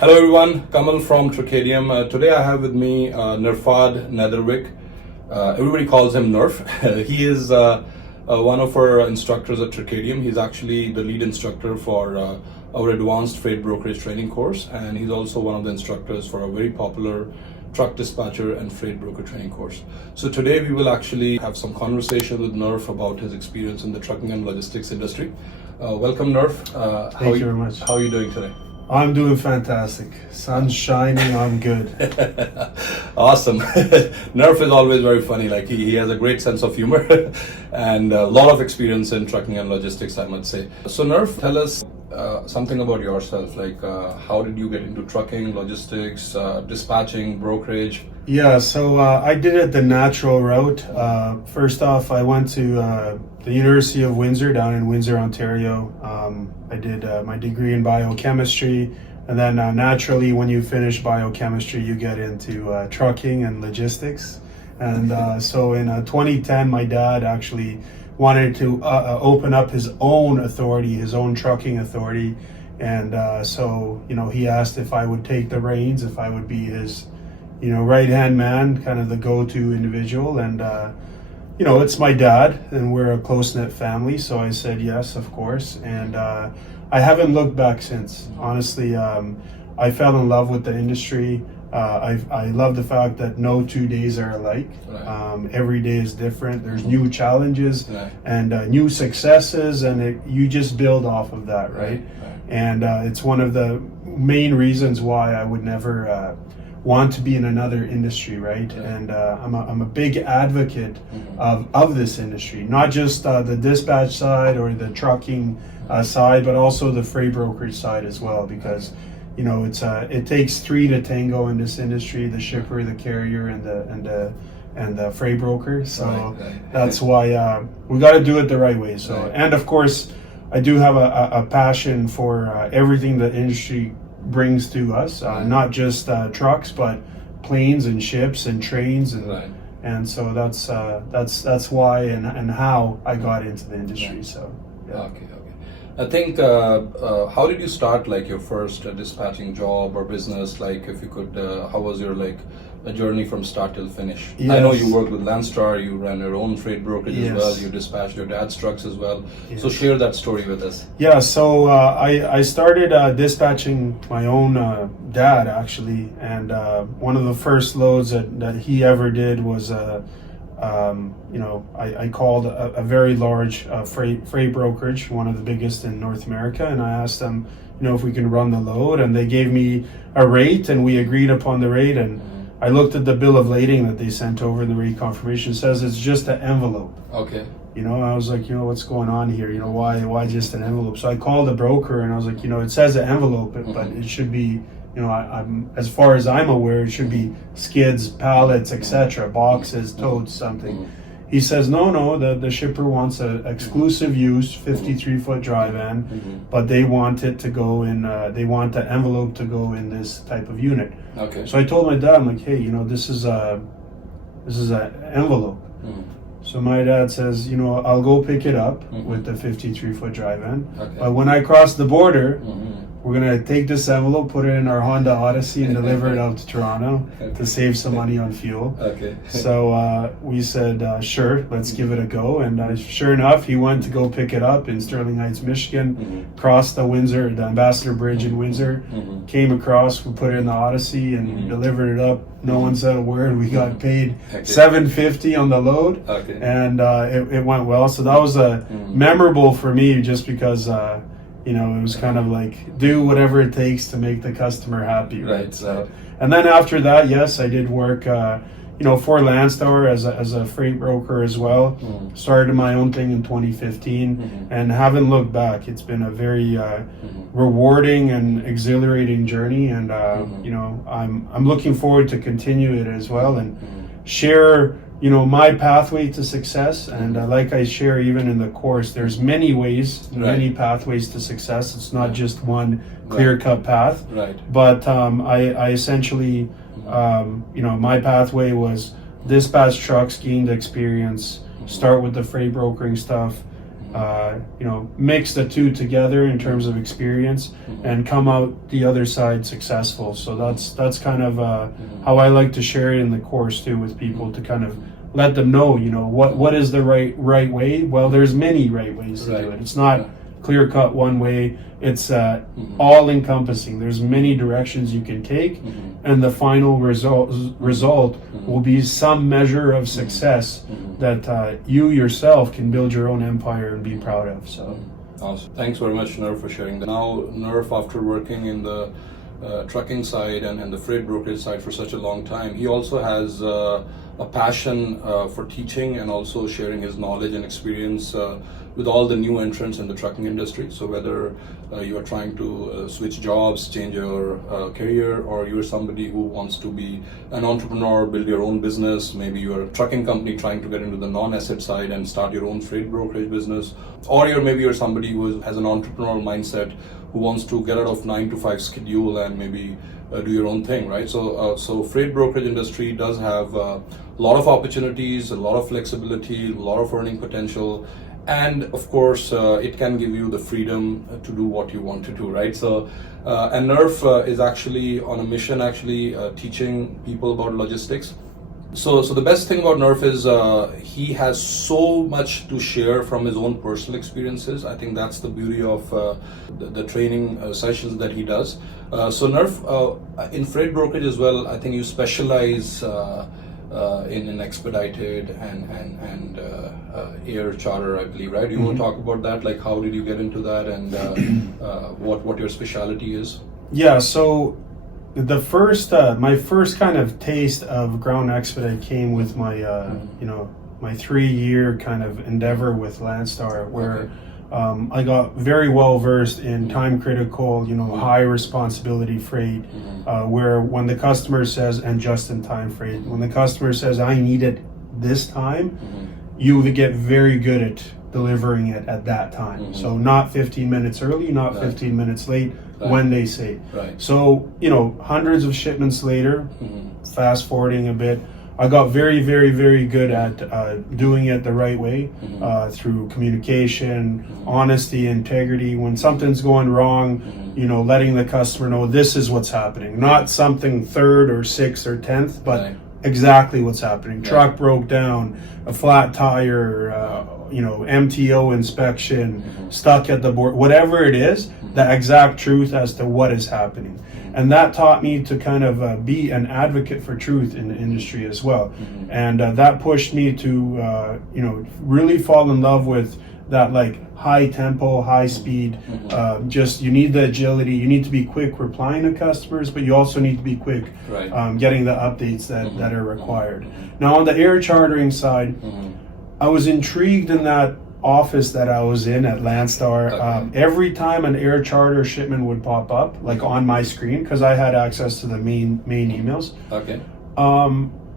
Hello everyone, Kamal from Truckadium. Today I have with me Nurfad Nadarevic. Everybody calls him Nerf. He is one of our instructors at Truckadium. He's actually the lead instructor for our advanced freight brokerage training course, and he's also one of the instructors for a very popular truck dispatcher and freight broker training course. So today we will actually have some conversation with Nerf about his experience in the trucking and logistics industry. Welcome Nerf. Thank you very much. How are you doing today? I'm doing fantastic. Sun's shining, I'm good. Awesome. Nerf is always very funny. Like he has a great sense of humor and a lot of experience in trucking and logistics, I must say. So Nerf, tell us something about yourself. Like how did you get into trucking, logistics, dispatching, brokerage? Yeah, so I did it the natural route. First off, I went to the University of Windsor down in Windsor, Ontario. I did my degree in biochemistry, and then naturally when you finish biochemistry you get into trucking and logistics. And so in 2010 my dad actually wanted to open up his own authority, his own trucking authority, and so he asked if I would take the reins, if I would be his right-hand man, kind of the go-to individual. And it's my dad and we're a close-knit family, so I said yes, of course. And I haven't looked back since. Honestly, I fell in love with the industry. I love the fact that no 2 days are alike. Right. Every day is different. There's new challenges, right, and new successes, and you just build off of that, right? And it's one of the main reasons why I would never want to be in another industry, right? Yeah. And I'm a big advocate of this industry, not just the dispatch side or the trucking side, but also the freight brokerage side as well, because it takes three to tango in this industry: the shipper, the carrier, and the freight broker. So right. that's why we got to do it the right way. So Right. And of course, I do have a passion for everything the industry brings to us, not just trucks, but planes and ships and trains, and Right. and so that's why and how I got into the industry. Right. So yeah. Okay. I think, how did you start like your first dispatching job or business? Like if you could, how was your a journey from start till finish? Yes. I know you worked with Landstar, you ran your own freight brokerage as Yes. well, you dispatched your dad's trucks as well. Yes. So share that story with us. Yeah, so I started dispatching my own dad actually, and one of the first loads that he ever did was I called a very large freight brokerage, one of the biggest in North America, and I asked them, if we can run the load, and they gave me a rate, and we agreed upon the rate. And I looked at the bill of lading that they sent over, and the rate confirmation says it's just an envelope. Okay. I was like, what's going on here? Why just an envelope? So I called the broker and I was like, it says an envelope, but it should be, I'm as far as I'm aware, it should be skids, pallets, etc., boxes, totes, something. He says, no, the shipper wants an exclusive use 53-foot dry van, but they want it to go in, they want the envelope to go in this type of unit. Okay. So I told my dad, I'm like, hey, this is an envelope. So my dad says, I'll go pick it up with the 53-foot dry van. Okay. But when I cross the border, we're going to take this envelope, put it in our Honda Odyssey, and deliver it out to Toronto to save some money on fuel. Okay. So we said, sure, let's give it a go. And sure enough, he went to go pick it up in Sterling Heights, Michigan, crossed the Ambassador Bridge in Windsor, came across, we put it in the Odyssey and delivered it up. No one said a word. We got paid $750 on the load, Okay. and it went well. So that was memorable for me, just because it was kind of like do whatever it takes to make the customer happy, right? So, and then after that, yes, I did work, for Landstar as a freight broker as well. Started my own thing in 2015, and haven't looked back. It's been a very rewarding and exhilarating journey, and I'm looking forward to continue it as well and share my pathway to success. And like I share even in the course, there's many ways, many pathways to success. It's not just one clear-cut path. Right. But I essentially, my pathway was dispatch trucks, gain the experience, start with the freight brokering stuff, mix the two together in terms of experience and come out the other side successful. So that's kind of how I like to share it in the course too with people, to kind of let them know, what is the right way. Well, there's many right ways to do it. It's not clear cut one way. It's all encompassing. There's many directions you can take, and the final result will be some measure of success that you yourself can build your own empire and be proud of. So awesome. Thanks very much, Nerf, for sharing that. Now, Nerf, after working in the trucking side and the freight brokerage side for such a long time, he also has a passion for teaching and also sharing his knowledge and experience with all the new entrants in the trucking industry. So whether you are trying to switch jobs, change your career, or you're somebody who wants to be an entrepreneur, build your own business, maybe you're a trucking company trying to get into the non-asset side and start your own freight brokerage business, or maybe you're somebody who has an entrepreneurial mindset who wants to get out of 9 to 5 schedule and maybe do your own thing, right? So freight brokerage industry does have a lot of opportunities, a lot of flexibility, a lot of earning potential, and of course it can give you the freedom to do what you want to do, right? So and Nerf is actually on a mission, teaching people about logistics. So the best thing about Nerf is he has so much to share from his own personal experiences. I think that's the beauty of the training sessions that he does. So Nerf, in freight brokerage as well, I think you specialize in expedited and air charter, I believe, right? You want to talk about that? Like, how did you get into that, and what your specialty is? Yeah, so the first my first kind of taste of ground expedite came with my my 3-year kind of endeavor with Landstar, where I got very well versed in time critical, high responsibility freight, where when the customer says, and just in time freight, when the customer says, I need it this time, you get very good at delivering it at that time. So not 15 minutes early, not 15 minutes late, when they say. So, hundreds of shipments later, fast forwarding a bit, I got very, very, very good at doing it the right way, through communication, honesty, integrity. When something's going wrong, letting the customer know this is what's happening, not something 3rd or 6th or 10th, but exactly what's happening. Truck broke down, a flat tire, MTO inspection, stuck at the board, whatever it is, the exact truth as to what is happening. And that taught me to kind of be an advocate for truth in the industry as well. And that pushed me to, really fall in love with that, like, high tempo, high speed. Just, you need the agility, you need to be quick replying to customers, but you also need to be quick getting the updates that are required. Now, on the air chartering side, I was intrigued in that office that I was in at Landstar. Every time an air charter shipment would pop up, like on my screen, because I had access to the main emails,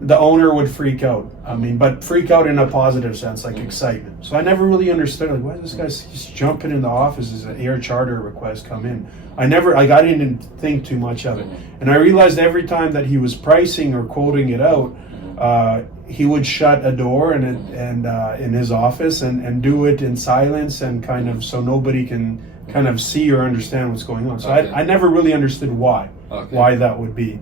the owner would freak out. But freak out in a positive sense, like excitement. So I never really understood, like, why is this guy just jumping in the office as an air charter request come in? I didn't think too much of it. And I realized every time that he was pricing or quoting it out, he would shut a door and in his office and do it in silence, and kind of so nobody can kind of see or understand what's going on. So I never really understood why that would be.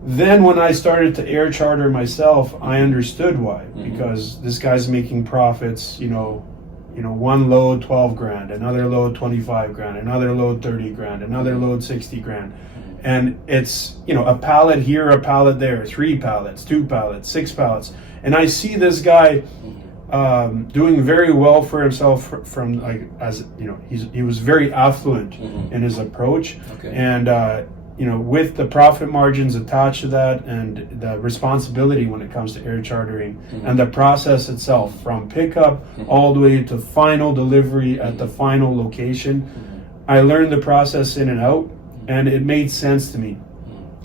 Then when I started to air charter myself, I understood why, because this guy's making profits, one load 12 grand, another load 25 grand, another load 30 grand, another load 60 grand. And it's, a pallet here, a pallet there, 3 pallets, 2 pallets, 6 pallets. And I see this guy doing very well for himself from he was very affluent in his approach. And, with the profit margins attached to that, and the responsibility when it comes to air chartering, and the process itself from pickup all the way to final delivery at the final location, I learned the process in and out. And it made sense to me.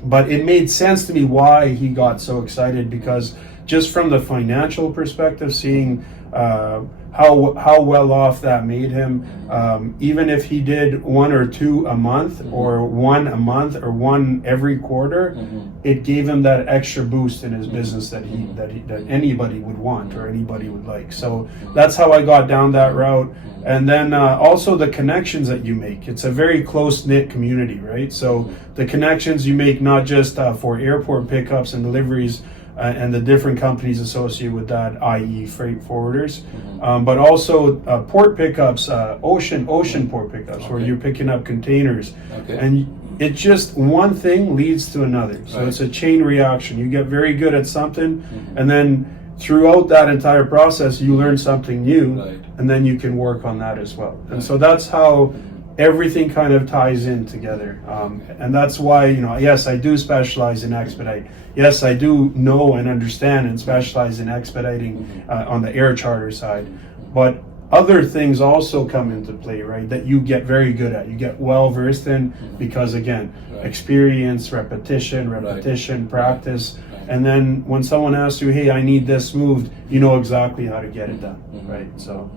But it made sense to me why he got so excited, because just from the financial perspective, seeing how well off that made him. Even if he did 1 or 2 a month, or 1 a month, or 1 every quarter, it gave him that extra boost in his business that anybody would want or anybody would like. So that's how I got down that route. And then also the connections that you make. It's a very close-knit community, right? So the connections you make, not just for airport pickups and deliveries and the different companies associated with that, i.e. freight forwarders, but also port pickups, ocean port pickups, where you're picking up containers. And it just, one thing leads to another. So it's a chain reaction. You get very good at something, and then throughout that entire process, you learn something new, and then you can work on that as well. And so that's how everything kind of ties in together. And that's why, yes, I do specialize in expedite. Yes, I do know and understand and specialize in expediting on the air charter side. But other things also come into play, right, that you get very good at. You get well versed in because, again, experience, repetition, practice. And then when someone asks you, hey, I need this moved, you know exactly how to get it done, right? So,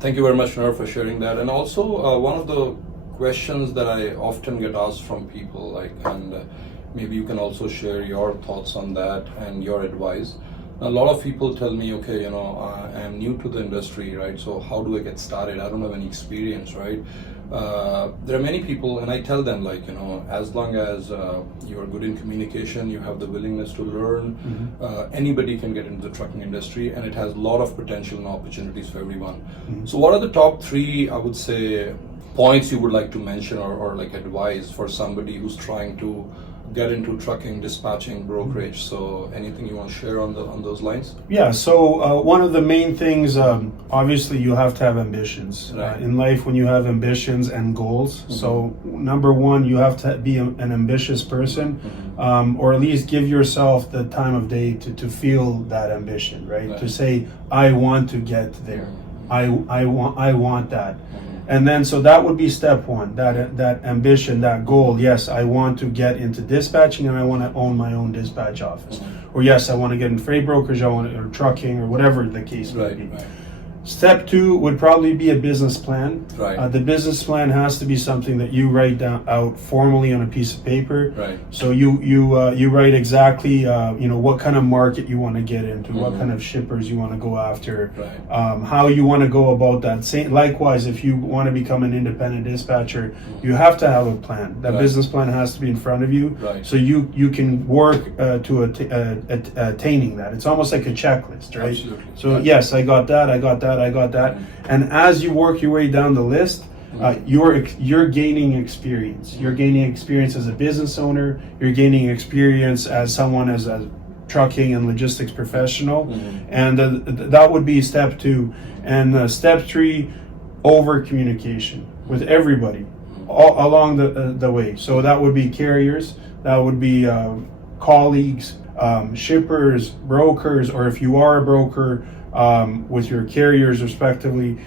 thank you very much, Nerf, for sharing that. And also, one of the questions that I often get asked from people, and maybe you can also share your thoughts on that and your advice. A lot of people tell me, okay, I'm new to the industry, right? So how do I get started? I don't have any experience, right? There are many people, and I tell them, as long as you are good in communication, you have the willingness to learn, anybody can get into the trucking industry, and it has a lot of potential and opportunities for everyone. So what are the top 3, I would say, points you would like to mention or advise for somebody who's trying to get into trucking, dispatching, brokerage? So anything you want to share on those lines? Yeah, so one of the main things, obviously you have to have ambitions. In life, when you have ambitions and goals, so number 1, you have to be an ambitious person, or at least give yourself the time of day to feel that ambition, right? To say, I want to get there. I want that. And then, so that would be step 1, that ambition, that goal. Yes, I want to get into dispatching, and I want to own my own dispatch office. Or yes, I want to get in freight brokerage, or trucking, or whatever the case may be. Step 2 would probably be a business plan. The business plan has to be something that you write out formally on a piece of paper. So you write exactly what kind of market you want to get into, what kind of shippers you want to go after, how you want to go about that. Likewise, if you want to become an independent dispatcher, you have to have a plan. That business plan has to be in front of you, so you can work to attaining that. It's almost like a checklist, right? Absolutely. So yes, I got that. And as you work your way down the list, you're gaining experience. You're gaining experience as a business owner. You're gaining experience as someone, as a trucking and logistics professional. And that would be step 2. And step 3, over communication with everybody all along the way. So that would be carriers, that would be colleagues, shippers, brokers, or if you are a broker, with your carriers respectively,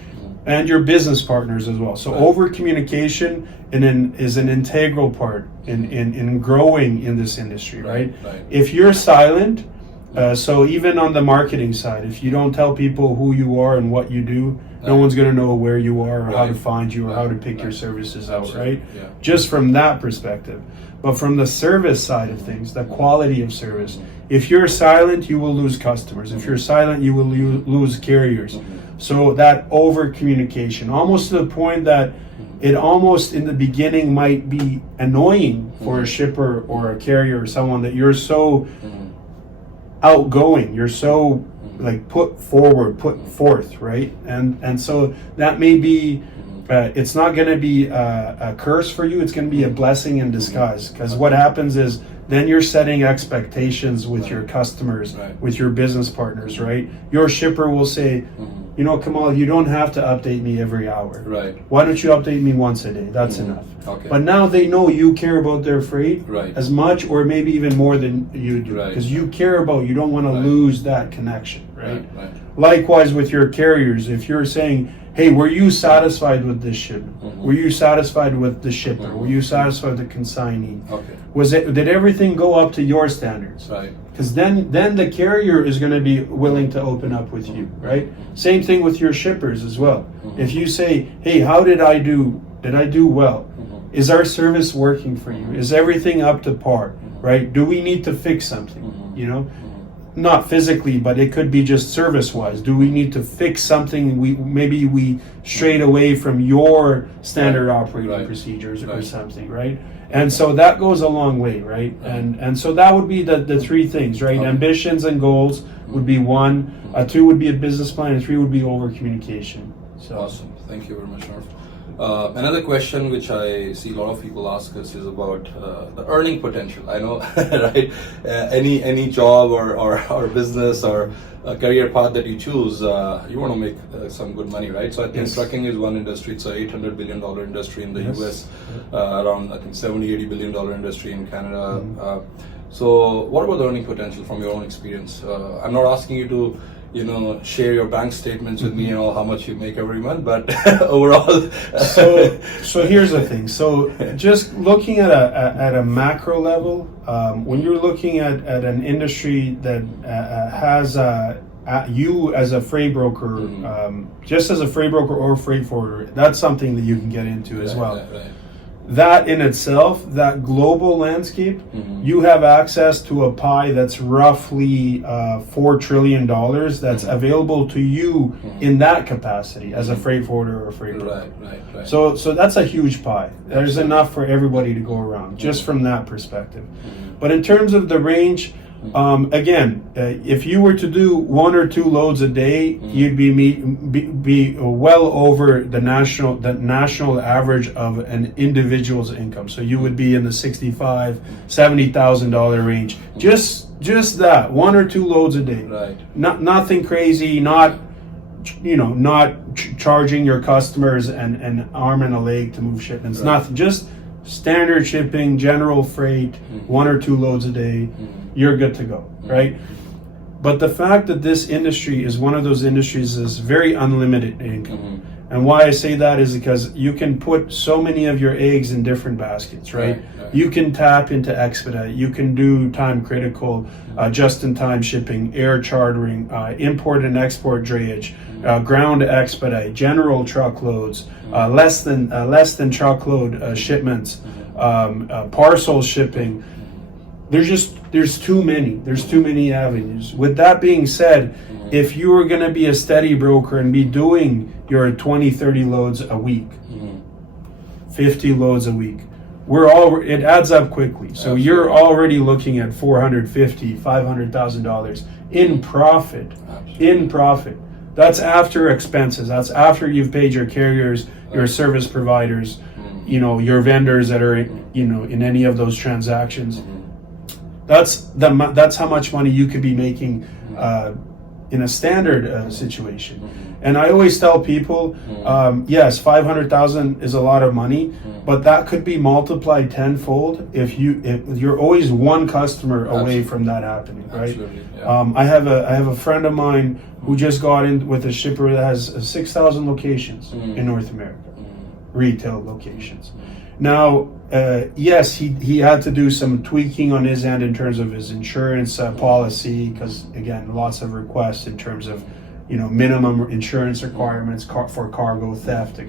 and your business partners as well. So over communication is an integral part in growing in this industry, right? If you're silent, so even on the marketing side, if you don't tell people who you are and what you do, no one's going to know where you are, or how to find you, or how to pick your services out, right? Just from that perspective. But from the service side of things, the quality of service, if you're silent, you will lose customers. If you're silent, you will lose carriers. So that over communication, almost to the point that it almost in the beginning might be annoying for a shipper or a carrier or someone that you're so outgoing, you're so put forth, right? And so that may be, it's not going to be a curse for you, it's going to be a blessing in disguise. Because what happens is, then you're setting expectations with your customers, with your business partners, right? Your shipper will say, Kamal, you don't have to update me every hour. Why don't you update me once a day? That's enough. But now they know you care about their freight as much, or maybe even more than you do, because you care about, you don't want to lose that connection, right? right? Right. Likewise with your carriers, if you're saying, hey, were you satisfied with this shipment? Were you satisfied with the shipper? Were you satisfied with the consignee? Okay. Did everything go up to your standards? Right. Because then the carrier is going to be willing to open up with you, right? Same thing with your shippers as well. If you say, hey, how did I do? Did I do well? Is our service working for you? Is everything up to par, right? Do we need to fix something? You know, not physically, but it could be just service-wise. Do we need to fix something? Maybe we strayed away from your standard operating procedures or something, right? And so that goes a long way, right? And so that would be the three things, right? Okay. Ambitions and goals would be one. Two would be a business plan, and three would be over communication. So. Awesome. Thank you very much, Nurf. Another question which I see a lot of people ask us is about the earning potential. I know, right? Any job or business or a career path that you choose, you want to make some good money, right? So I think trucking is one industry. It's a $800 billion industry in the US, around I think $70-80 billion industry in Canada. So what about the earning potential from your own experience? I'm not asking you to share your bank statements with me and all how much you make every month, but overall. So here's the thing. So just looking at a macro level, when you're looking at an industry that has you as a freight broker, just as a freight broker or freight forwarder, that's something that you can get into as well. Right. That in itself, that global landscape, you have access to a pie that's roughly $4 trillion that's available to you in that capacity as a freight forwarder or a freight broker. Right. So that's a huge pie. There's enough for everybody to go around, just from that perspective. But in terms of the range, again, if you were to do 1 or 2 loads a day, you'd be well over the national average of an individual's income. So you would be in the $65,000-70,000 range. Just that 1 or 2 loads a day. Right. Nothing crazy. Not charging your customers an arm and a leg to move shipments. Nothing. Just standard shipping, general freight, 1 or 2 loads a day. You're good to go, right? But the fact that this industry is one of those industries is very unlimited income. And why I say that is because you can put so many of your eggs in different baskets, right? You can tap into expedite, you can do time critical, just-in-time shipping, air chartering, import and export drayage, ground expedite, general truckloads, less than truckload shipments, parcel shipping. There's too many avenues. With that being said, if you are going to be a steady broker and be doing your 20-30 loads a week, 50 loads a week, it adds up quickly. So you're already looking at $450,000-500,000 in profit. In profit. That's after expenses. That's after you've paid your carriers, your service providers, your vendors that are in any of those transactions. That's how much money you could be making in a standard situation. And I always tell people, yes, 500,000 is a lot of money, but that could be multiplied tenfold if you're always one customer away from that happening, right? I have a friend of mine who just got in with a shipper that has 6,000 locations in North America, retail locations. Now, yes, he had to do some tweaking on his end in terms of his insurance policy, because again, lots of requests in terms of minimum insurance requirements for cargo theft,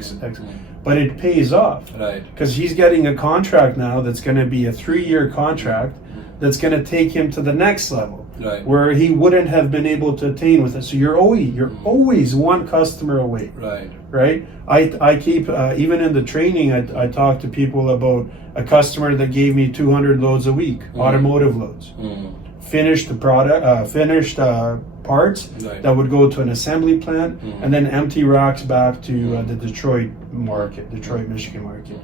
but it pays off, right? Because he's getting a contract now that's going to be a 3-year contract that's going to take him to the next level, right, where he wouldn't have been able to attain with it. So you're always one customer away, right? I keep even in the training, I talk to people about a customer that gave me 200 loads a week, automotive loads, finished the product, finished parts that would go to an assembly plant, and then empty racks back to the Detroit, Michigan market.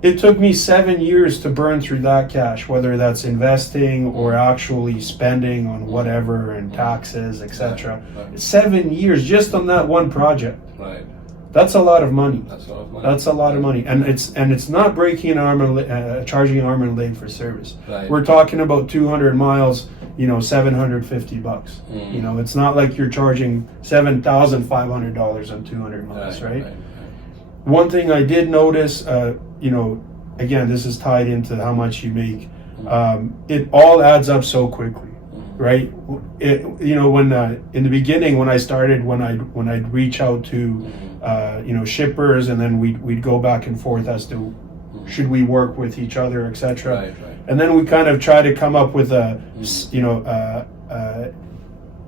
It took me 7 years to burn through that cash, whether that's investing or actually spending on whatever and taxes, etc. 7 years just on that one project. Right. That's a lot of money. That's a lot of money, and it's not breaking an arm and charging an arm and leg for service. Right. We're talking about 200 miles $750. It's not like you're charging $7,500 on 200 miles, right? One thing I did notice, again, this is tied into how much you make. It all adds up so quickly, right? When in the beginning, when I started, when I'd reach out to shippers, and then we'd go back and forth as to should we work with each other, etc. And then we kind of try to come up with a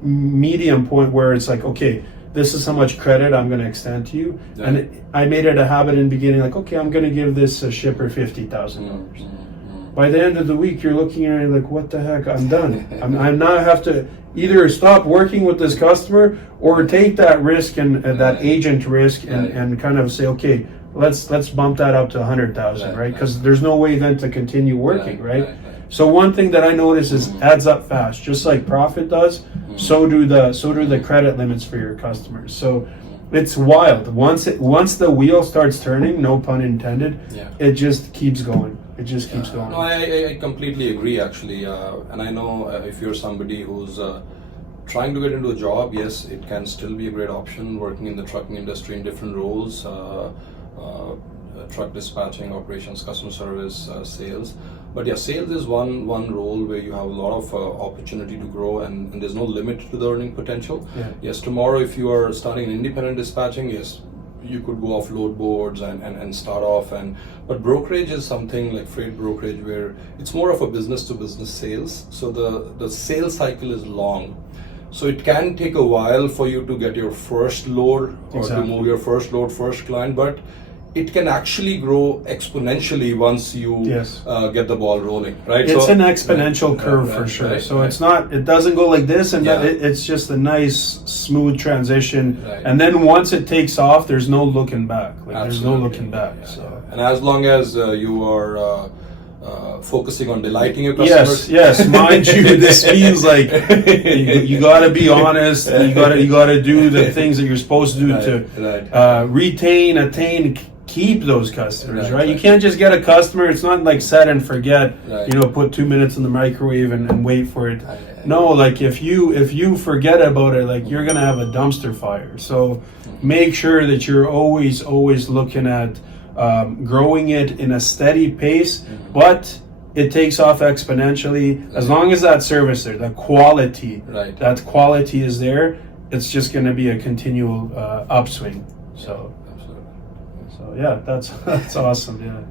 medium point where it's like, okay, this is how much credit I'm going to extend to you. And I made it a habit in the beginning, like, okay, I'm going to give this shipper $50,000. By the end of the week, you're looking at it like, what the heck? I'm done. I now have to either stop working with this customer or take that risk and that agent risk and kind of say, okay, let's bump that up to 100,000, right? Because there's no way then to continue working, right? So one thing that I notice is adds up fast, just like profit does. So do the credit limits for your customers. So it's wild. Once the wheel starts turning, no pun intended, it just keeps going. It just keeps going. No, I completely agree, actually. And I know if you're somebody who's trying to get into a job, yes, it can still be a great option working in the trucking industry in different roles. Truck dispatching, operations, customer service, sales. But yeah, sales is one role where you have a lot of opportunity to grow, and there's no limit to the earning potential. Yes, tomorrow if you are starting an independent dispatching, yes, you could go off load boards and start off. But brokerage is something like freight brokerage where it's more of a business to business sales. So the sales cycle is long. So it can take a while for you to get your first load or to move your first load, first client, but it can actually grow exponentially once you get the ball rolling, right? It's an exponential curve for sure. It doesn't go like this, and it's just a nice, smooth transition. And then once it takes off, there's no looking back. There's no looking back. And as long as you are focusing on delighting your customers. Yes. Mind you, this means like you got to be honest. You got to do the things that you're supposed to do to retain, attain, keep those customers, right? You can't just get a customer. It's not like set and forget. Put 2 minutes in the microwave and wait for it. No, like if you forget about it, like you're gonna have a dumpster fire. So make sure that you're always looking at growing it in a steady pace, but it takes off exponentially as long as that service there, that quality is there. It's just going to be a continual upswing. So yeah, that's awesome. Yeah.